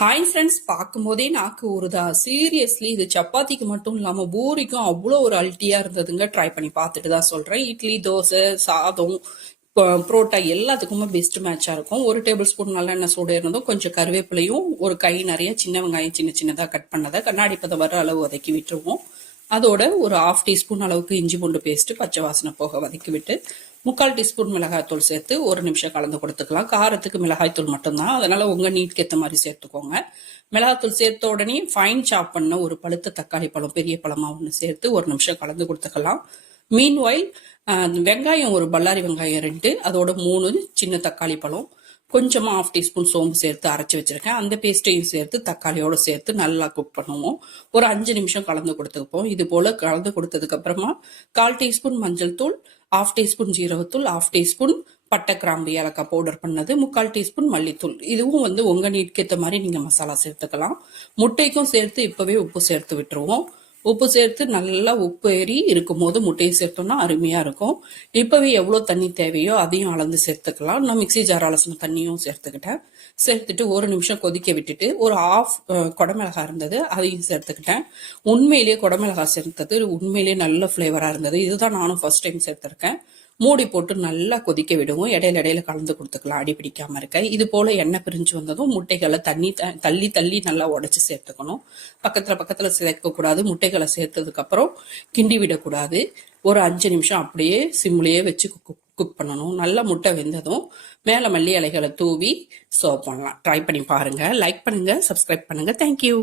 Hi friends, பார்க்கும்போதே நாக்கு ஊறுதா? Seriously இது சப்பாத்திக்கு மட்டும் இல்லாம பூரிக்கும் அவ்வளோ ஒரு அல்ட்டியா இருந்ததுங்க. ட்ரை பண்ணி பார்த்துட்டு தான் சொல்றேன். இட்லி, தோசை, சாதம், புரோட்டா எல்லாத்துக்குமே பெஸ்ட் மேட்சா இருக்கும். 1 டேபிள் ஸ்பூன் நல்லெண்ணெய் சூடு இருந்ததும் கொஞ்சம் கருவேப்பிலையும் ஒரு கை நிறைய சின்ன வெங்காயம் சின்ன சின்னதாக கட் பண்ணதை கண்ணாடி பதம் வர அளவு வதக்கி விட்டுருவோம். அதோட ஒரு 1/2 டீஸ்பூன் அளவுக்கு இஞ்சி பூண்டு பேஸ்ட் பச்சை வாசனை போக வதக்கி விட்டு 3/4 டீஸ்பூன் மிளகாய்த்தூள் சேர்த்து 1 நிமிஷம் கலந்து கொடுத்துக்கலாம். காரத்துக்கு மிளகாய்த்தூள் மட்டும்தான், அதனால உங்க நீட்க்கு ஏற்ற மாதிரி சேர்த்துக்கோங்க. மிளகாய்த்தூள் சேர்த்த உடனே ஃபைன் சாப் பண்ண ஒரு பழுத்த தக்காளி பழம் பெரிய பழமா ஒன்று சேர்த்து 1 நிமிஷம் கலந்து கொடுத்துக்கலாம். மீன்வாயில் வெங்காயம் ஒரு பல்லாரி வெங்காயம் 2, அதோட 3 சின்ன தக்காளி பழம், கொஞ்சமா 1/2 டீஸ்பூன் சோம்பு சேர்த்து அரைச்சி வச்சிருக்கேன். அந்த பேஸ்ட்டையும் சேர்த்து தக்காளியோட சேர்த்து நல்லா குக் பண்ணுவோம். ஒரு 5 நிமிஷம் கலந்து கொடுத்துப்போம். இது போல கலந்து கொடுத்ததுக்கு அப்புறமா 1/4 டீஸ்பூன் மஞ்சள் தூள், 1/2 டீஸ்பூன் ஜீரகத்தூள், 1/2 டீஸ்பூன் பட்டை கிராம்பு ஏலக்காய் பவுடர் பண்ணது, 3/4 டீஸ்பூன் மல்லித்தூள். இதுவும் உங்க நீட்க்கு ஏற்ற மாதிரி நீங்க மசாலா சேர்த்துக்கலாம். முட்டைக்கும் சேர்த்து இப்பவே உப்பு சேர்த்து விட்டுருவோம். உப்பு சேர்த்து நல்லா உப்பு ஏறி இருக்கும் போது முட்டையை சேர்த்தோம்னா அருமையா இருக்கும். இப்பவே எவ்வளவு தண்ணி தேவையோ அதையும் அளந்து சேர்த்துக்கலாம். நான் மிக்சி ஜார் அலசின தண்ணியும் சேர்த்துக்கிட்டேன். சேர்த்துட்டு 1 நிமிஷம் கொதிக்க விட்டுட்டு ஒரு 1/2 குடமிளகாய் இருந்தது, அதையும் சேர்த்துக்கிட்டேன். உண்மையிலேயே குடமிளகாய் சேர்த்தது உண்மையிலேயே நல்ல ஃபிளேவரா இருந்தது. இதுதான் நானும் ஃபர்ஸ்ட் டைம் சேர்த்திருக்கேன். மூடி போட்டு நல்லா கொதிக்க விடுவோம். இடையில இடையில கலந்து கொடுத்துக்கலாம், அடி பிடிக்காம இருக்க. இது போல எண்ணெய் பிரிஞ்சு வந்ததும் முட்டைகளை தள்ளி தள்ளி நல்லா உடைச்சு சேர்த்துக்கணும். பக்கத்துல சேர்க்க கூடாது. முட்டைகளை சேர்த்ததுக்கு அப்புறம் கிண்டி விடக்கூடாது. ஒரு 5 நிமிஷம் அப்படியே சிம்லயே வச்சு குக் பண்ணணும். நல்லா முட்டை வெந்ததும் மேல மல்லி இலைகளை தூவி சர்வ் பண்ணலாம். ட்ரை பண்ணி பாருங்க. லைக் பண்ணுங்க, சப்ஸ்கிரைப் பண்ணுங்க. தேங்க்யூ.